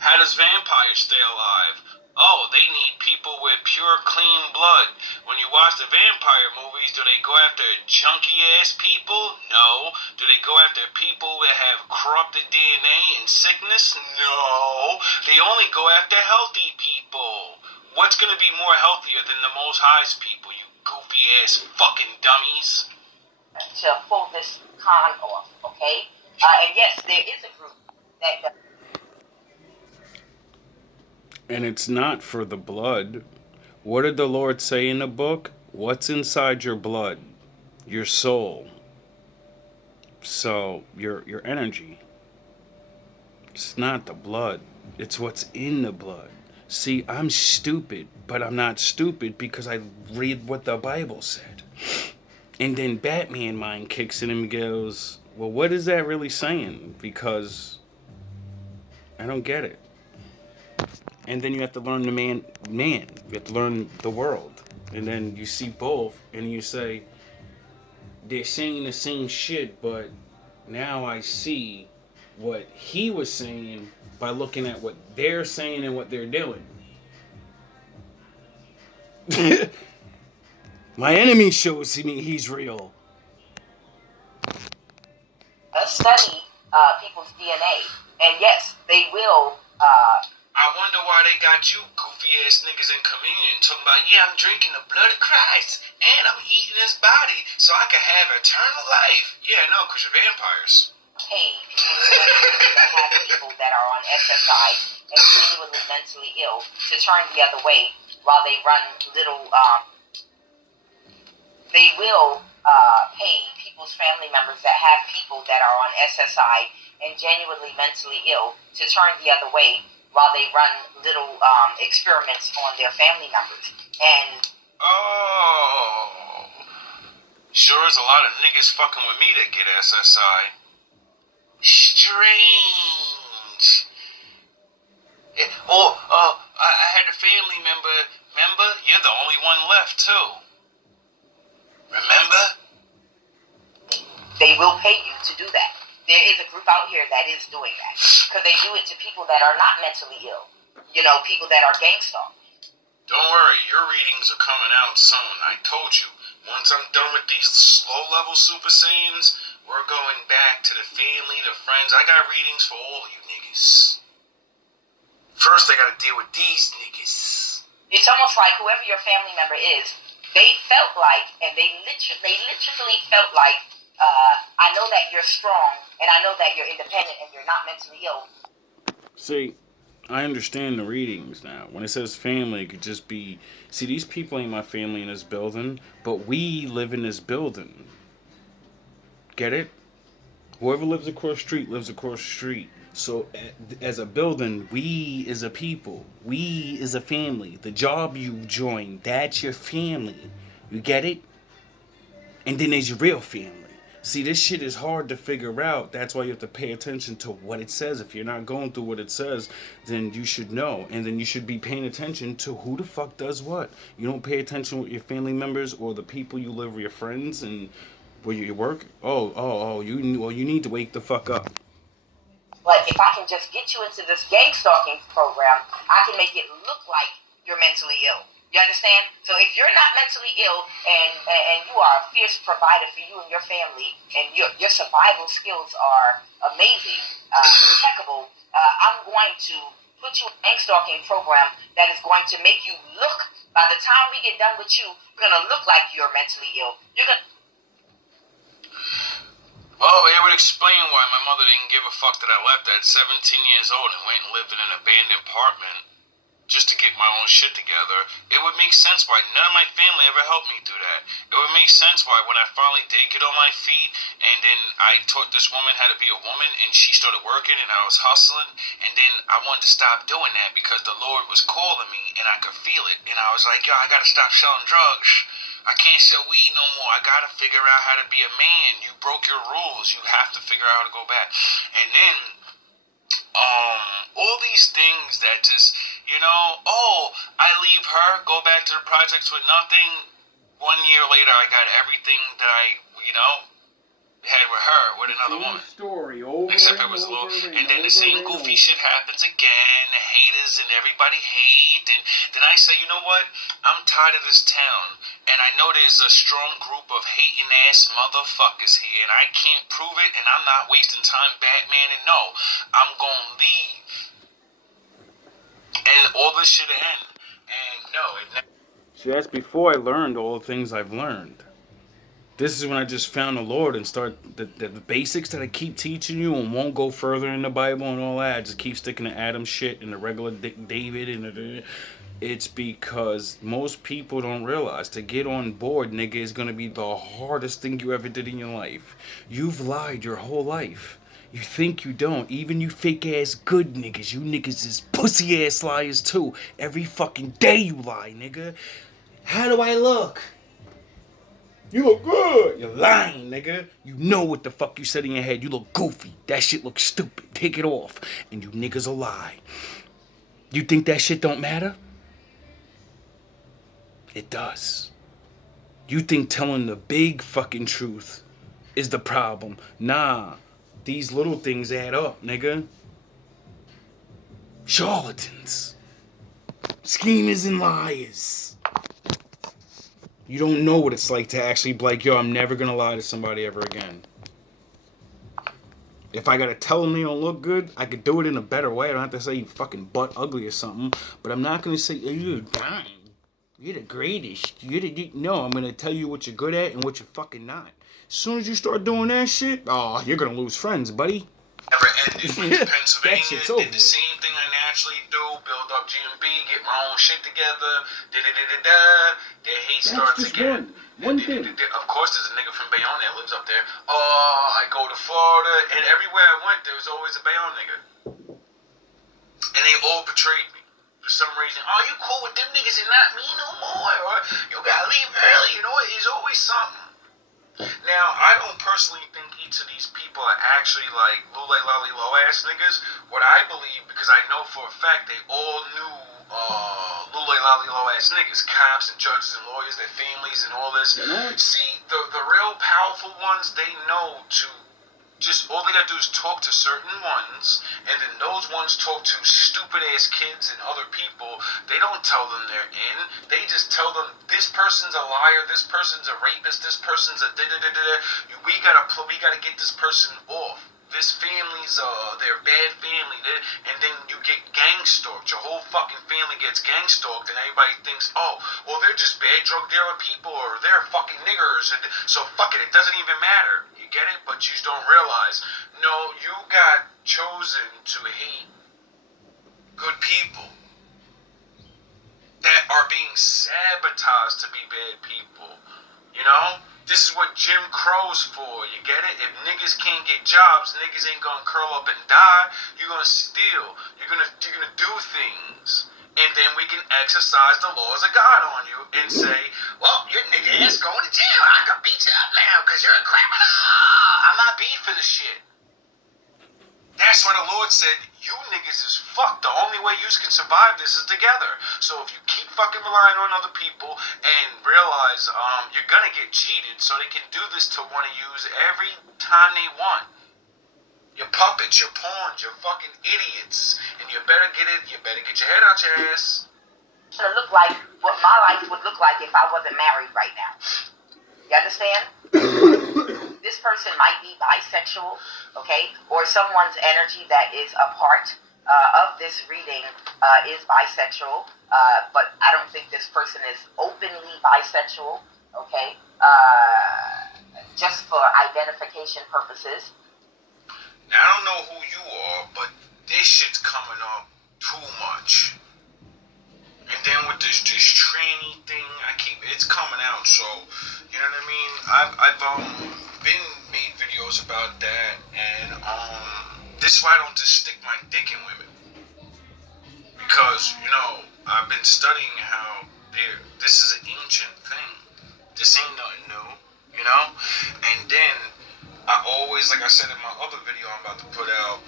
How does vampires stay alive? Oh, they need people with pure, clean blood. When you watch the vampire movies, do they go after junky-ass people? No. Do they go after people that have corrupted DNA and sickness? No. They only go after healthy people. What's going to be more healthier than the Most High's people, you goofy-ass fucking dummies? To pull this con off, okay? And yes, there is a group that... And it's not for the blood. What did the Lord say in the book? What's inside your blood? Your soul. So, your energy. It's not the blood. It's what's in the blood. See, I'm stupid, but I'm not stupid because I read what the Bible said. And then Batman mind kicks in and goes, well, what is that really saying? Because I don't get it. And then you have to learn the man. You have to learn the world. And then you see both, and you say, they're saying the same shit, but now I see what he was saying by looking at what they're saying and what they're doing. My enemy shows me he's real. Let's study people's DNA. And yes, they will... I wonder why they got you goofy ass niggas in communion talking about, yeah, I'm drinking the blood of Christ and I'm eating his body so I can have eternal life. Yeah, no, because you're vampires. Hey, have people that are on SSI and genuinely mentally ill to turn the other way while they run little, they will pay people's family members that have people that are on SSI and genuinely mentally ill to turn the other way while they run little experiments on their family members. And sure is a lot of niggas fucking with me that get SSI. Strange. I had a family member. Remember? You're the only one left, too. Remember? They will pay you to do that. There is a group out here that is doing that. Because they do it to people that are not mentally ill. You know, people that are gangsta. Don't worry, your readings are coming out soon. I told you. Once I'm done with these low-level Super Saiyans, we're going back to the family, the friends. I got readings for all of you niggas. First, I gotta deal with these niggas. It's almost like whoever your family member is, they felt like, and they literally felt like, I know that you're strong, and I know that you're independent, and you're not mentally ill. See, I understand the readings now. When it says family, it could just be... See, these people ain't my family in this building, but we live in this building. Get it? Whoever lives across the street lives across the street. So, as a building, we is a people. We is a family. The job you join, that's your family. You get it? And then there's your real family. See, this shit is hard to figure out. That's why you have to pay attention to what it says. If you're not going through what it says, then you should know. And then you should be paying attention to who the fuck does what. You don't pay attention with your family members or the people you live with, your friends and where you work. You need to wake the fuck up. But if I can just get you into this gang stalking program, I can make it look like you're mentally ill. You understand? So if you're not mentally ill and you are a fierce provider for you and your family, and your survival skills are amazing, impeccable, I'm going to put you in a gang stalking program that is going to make you look, by the time we get done with you, you're going to look like you're mentally ill. You're going to... Well, it would explain why my mother didn't give a fuck that I left at 17 years old and went and lived in an abandoned apartment just to get my own shit together. It would make sense why none of my family ever helped me do that. It would make sense why when I finally did get on my feet and then I taught this woman how to be a woman and she started working and I was hustling, and then I wanted to stop doing that because the Lord was calling me and I could feel it, and I was like, yo, I gotta stop selling drugs. I can't sell weed no more. I gotta figure out how to be a man. You broke your rules. You have to figure out how to go back. And then all these things that just, I leave her, go back to the projects with nothing. 1 year later, I got everything that I, had with her, with another woman. Story over Except it was a little, and then the same goofy shit happens again. The haters and everybody hate, and then I say, you know what? I'm tired of this town, and I know there's a strong group of hating ass motherfuckers here, and I can't prove it, and I'm not wasting time, Batman. And no, I'm gonna leave, and all this shit end. And no, See, that's before I learned all the things I've learned. This is when I just found the Lord and start the basics that I keep teaching you and won't go further in the Bible and all that. I just keep sticking to Adam shit and the regular David and it's because most people don't realize to get on board, nigga, is gonna be the hardest thing you ever did in your life. You've lied your whole life. You think you don't. Even you fake ass good niggas. You niggas is pussy ass liars too. Every fucking day you lie, nigga. How do I look? You look good. You're lying, nigga. You know what the fuck you said in your head. You look goofy. That shit looks stupid. Take it off. And you niggas will lie. You think that shit don't matter? It does. You think telling the big fucking truth is the problem. Nah. These little things add up, nigga. Charlatans. Schemers and liars. You don't know what it's like to actually be like, yo, I'm never gonna lie to somebody ever again. If I gotta tell them they don't look good, I could do it in a better way. I don't have to say you fucking butt ugly or something. But I'm not gonna say, you're dying. You're the greatest. No, I'm gonna tell you what you're good at and what you're fucking not. As soon as you start doing that shit, you're gonna lose friends, buddy. Never ended. Pennsylvania That did the same thing I naturally do, build up GMB, get my own shit together, their hate starts again. One thing. Of course, there's a nigga from Bayonne that lives up there. I go to Florida, and everywhere I went, there was always a Bayonne nigga. And they all betrayed me. For some reason, you cool with them niggas and not me no more, or you gotta leave early, it's always something. Now, I don't personally think each of these people are actually like lolly ass niggas. What I believe, because I know for a fact they all knew lulay lolly ass niggas, cops and judges and lawyers, their families and all this. See, the real powerful ones, they know to just, all they gotta do is talk to certain ones, and then those ones talk to stupid ass kids and other people. They don't tell them they're in. They just tell them this person's a liar, this person's a rapist, this person's a da-da-da-da-da. We gotta get this person off. This family's they're a bad family, and then you get gang stalked. Your whole fucking family gets gang stalked, and everybody thinks, oh, well, they're just bad drug dealer people, or they're fucking niggers, and so fuck it, it doesn't even matter. You get it? But you don't realize, no, you got chosen to hate good people that are being sabotaged to be bad people. You know? This is what Jim Crow's for, you get it? If niggas can't get jobs, niggas ain't gonna curl up and die. You're gonna steal. You're gonna do things. And then we can exercise the laws of God on you and say, well, your nigga is going to jail. I can beat you up now because you're a criminal. I'm not beefing the shit. That's why the Lord said, you niggas is fucked. The only way you can survive this is together. So if you keep fucking relying on other people and realize you're gonna get cheated, so they can do this to want to use every time they want. You're puppets, you're pawns, you're fucking idiots. And you better get your head out your ass. It's gonna look like what my life would look like if I wasn't married right now. You understand? This person might be bisexual, okay? Or someone's energy that is a part of this reading is bisexual, but I don't think this person is openly bisexual, okay? Just for identification purposes. Now, I don't know who you are, but this shit's coming up too much. And then with this tranny thing, it's coming out, so, you know what I mean? I've been made videos about that, and this is why I don't just stick my dick in women. Because, you know, I've been studying how this is an ancient thing. This ain't nothing new, you know? And then, I always, like I said in my other video I'm about to put out,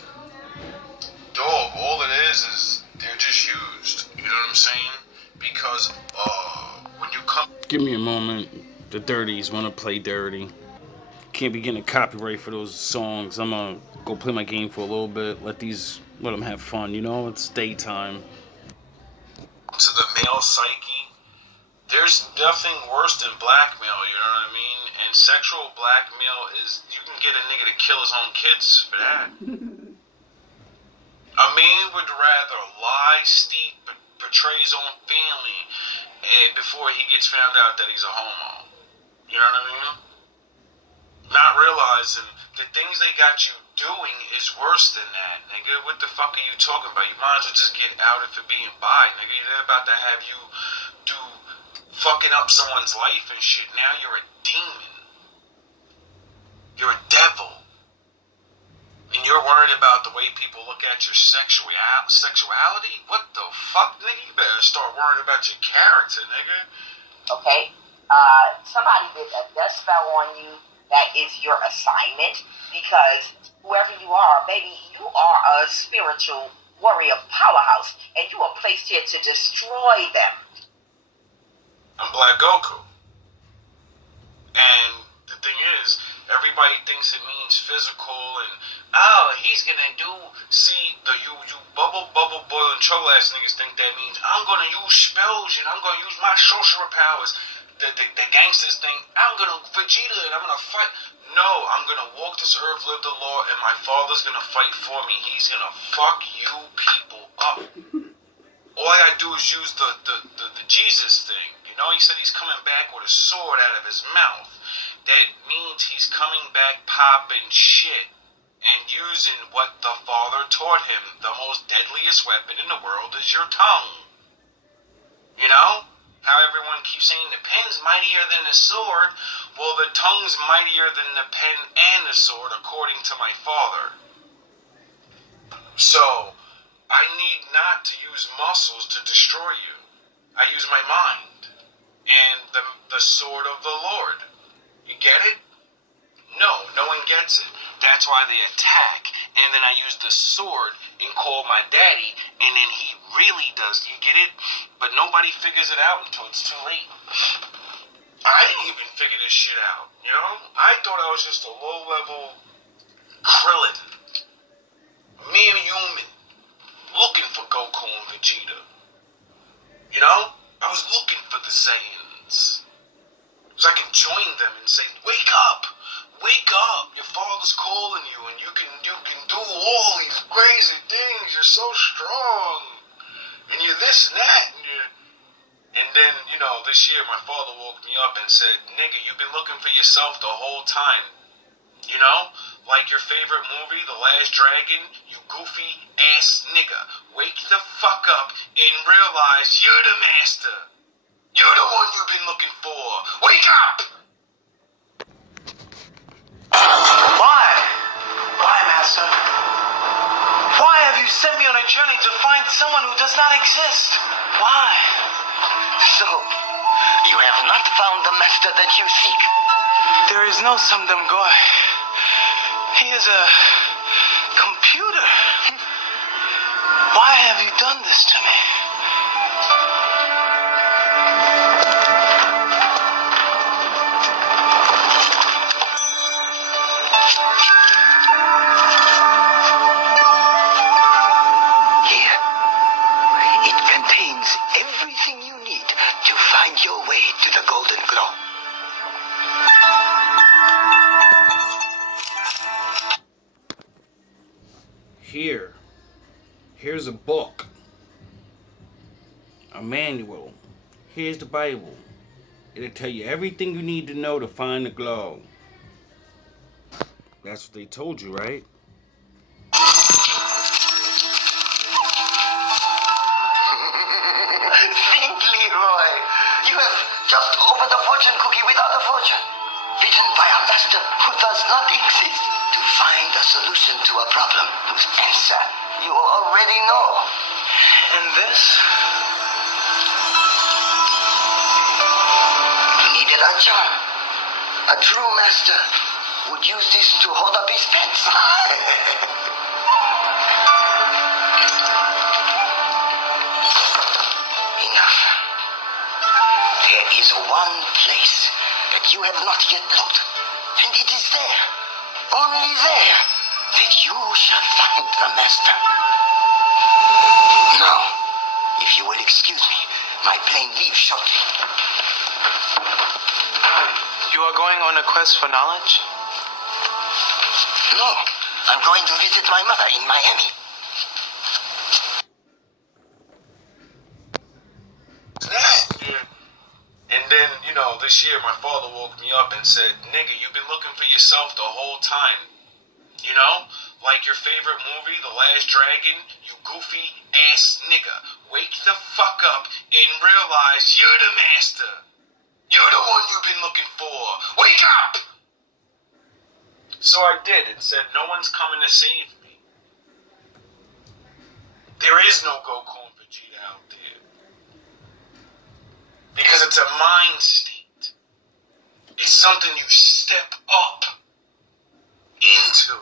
dog, all it is they're just used. You know what I'm saying? Because when you come, Give me a moment. The dirties want to play dirty. Can't be getting a copyright for those songs. I'm gonna go play my game for a little bit. Let them have fun. You know, it's daytime. to the male psyche, there's nothing worse than blackmail. You know what I mean? And sexual blackmail is, you can get a nigga to kill his own kids for that. A man would rather lie, steep, betray his own family before he gets found out that he's a homo. You know what I mean? Not realizing the things they got you doing is worse than that, nigga. What the fuck are you talking about? You might as well just get outed for being bi, nigga. They're about to have you do fucking up someone's life and shit. Now you're a demon. You're a devil. And you're worried about the way people look at your sexuality? What the fuck, nigga? You better start worrying about your character, nigga. Okay? Somebody did a death spell on you. That is your assignment, because whoever you are, baby, you are a spiritual warrior powerhouse, and you are placed here to destroy them. I'm Black Goku. And the thing is, everybody thinks it means physical and, oh, he's gonna do, see, you bubble boiling trouble ass niggas think that means I'm gonna use spells and I'm gonna use my sorcerer powers. The gangsters think, I'm gonna Vegeta and I'm gonna fight. No, I'm gonna walk this earth, live the law, and my father's gonna fight for me. He's gonna fuck you people up. All I gotta do is use the Jesus thing. You know, he said he's coming back with a sword out of his mouth. That means he's coming back popping shit and using what the Father taught him. The most deadliest weapon in the world is your tongue. You know? How everyone keeps saying the pen's mightier than the sword. Well, the tongue's mightier than the pen and the sword, according to my Father. So, I need not to use muscles to destroy you. I use my mind and the sword of the Lord. You get it? No one gets it. That's why they attack. And then I use the sword and call my daddy, and then he really does. You get it? But nobody figures it out until it's too late. I didn't even figure this shit out, you know? I thought I was just a low-level Krillin. Mere human. Looking for Goku and Vegeta. You know? I was looking for the Saiyans. So I can join them and say, wake up! Wake up! Your father's calling you, and you can do all these crazy things. You're so strong. And you're this and that. And then, you know, this year my father woke me up and said, nigga, you've been looking for yourself the whole time. You know? Like your favorite movie, The Last Dragon, you goofy ass nigga. Wake the fuck up and realize you're the master. You're the one you've been looking for. Wake up! Why? Why, Master? Why have you sent me on a journey to find someone who does not exist? Why? So, you have not found the master that you seek. There is no Samdam Goy. He is a computer. Why have you done this to me? Here, it contains everything you need to find your way to the golden glow. Here's a book, a manual. Here's the Bible. It'll tell you everything you need to know to find the glow. That's what they told you, right? Think, Leroy. You have just opened a fortune cookie without a fortune. Written by a master who does not exist. To find a solution to a problem whose answer you already know. And this? He needed a charm. A true master would use this to hold up his pets. Enough. There is one place that you have not yet looked. And it is there, only there, that you shall find the master. Now, if you will excuse me, my plane leaves shortly. You are going on a quest for knowledge? No, I'm going to visit my mother in Miami. And then, you know, this year my father woke me up and said, nigga, you've been looking for yourself the whole time. You know? Like your favorite movie, The Last Dragon, you goofy ass nigga. Wake the fuck up and realize you're the master. You're the one you've been looking for. Wake up! So I did and said, no one's coming to save me. There is no Goku and Vegeta out there. Because it's a mind state. It's something you step up into.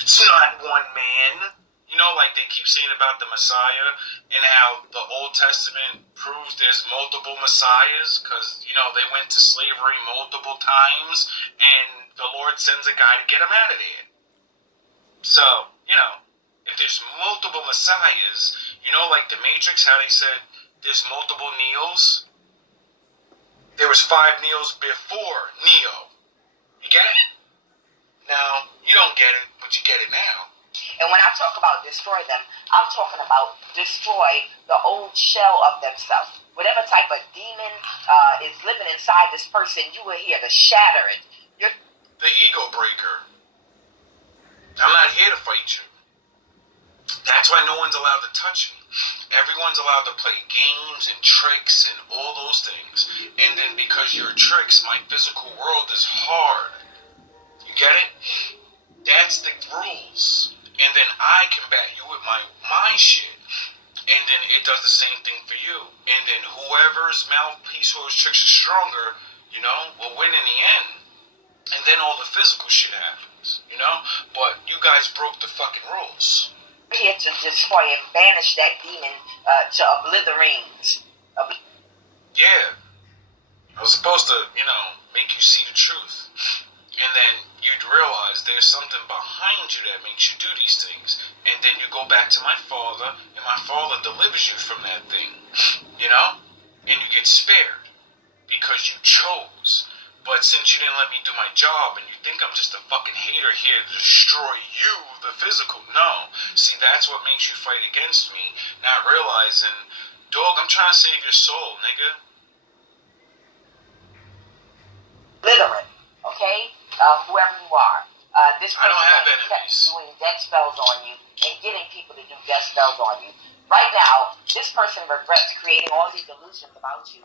It's not one man. You know, like they keep saying about the Messiah and how the Old Testament proves there's multiple Messiahs because, you know, they went to slavery multiple times and the Lord sends a guy to get them out of there. So, you know, if there's multiple Messiahs, you know, like the Matrix, how they said there's multiple Neos? There was 5 Neos before Neo. You get it? Now, you don't get it, but you get it now. And when I talk about destroy them, I'm talking about destroy the old shell of themselves. Whatever type of demon is living inside this person, you are here to shatter it. You're the ego breaker. I'm not here to fight you. That's why no one's allowed to touch me. Everyone's allowed to play games and tricks and all those things. And then because you're tricks, my physical world is hard. You get it? That's the rules. And then I combat you with my shit. And then it does the same thing for you. And then whoever's mouthpiece, whoever's tricks is stronger, you know, will win in the end. And then all the physical shit happens, you know? But you guys broke the fucking rules. We're here to destroy and banish that demon to obliterates. Yeah. I was supposed to, you know, make you see the truth. And then you'd realize there's something behind you that makes you do these things. And then you go back to my father, and my father delivers you from that thing. You know? And you get spared. Because you chose. But since you didn't let me do my job, and you think I'm just a fucking hater here to destroy you, the physical, no. See, that's what makes you fight against me, not realizing, dog, I'm trying to save your soul, nigga. Obliterate, okay? Whoever you are. This I don't have person enemies. kept doing death spells on you and getting people to do death spells on you. Right now, this person regrets creating all these illusions about you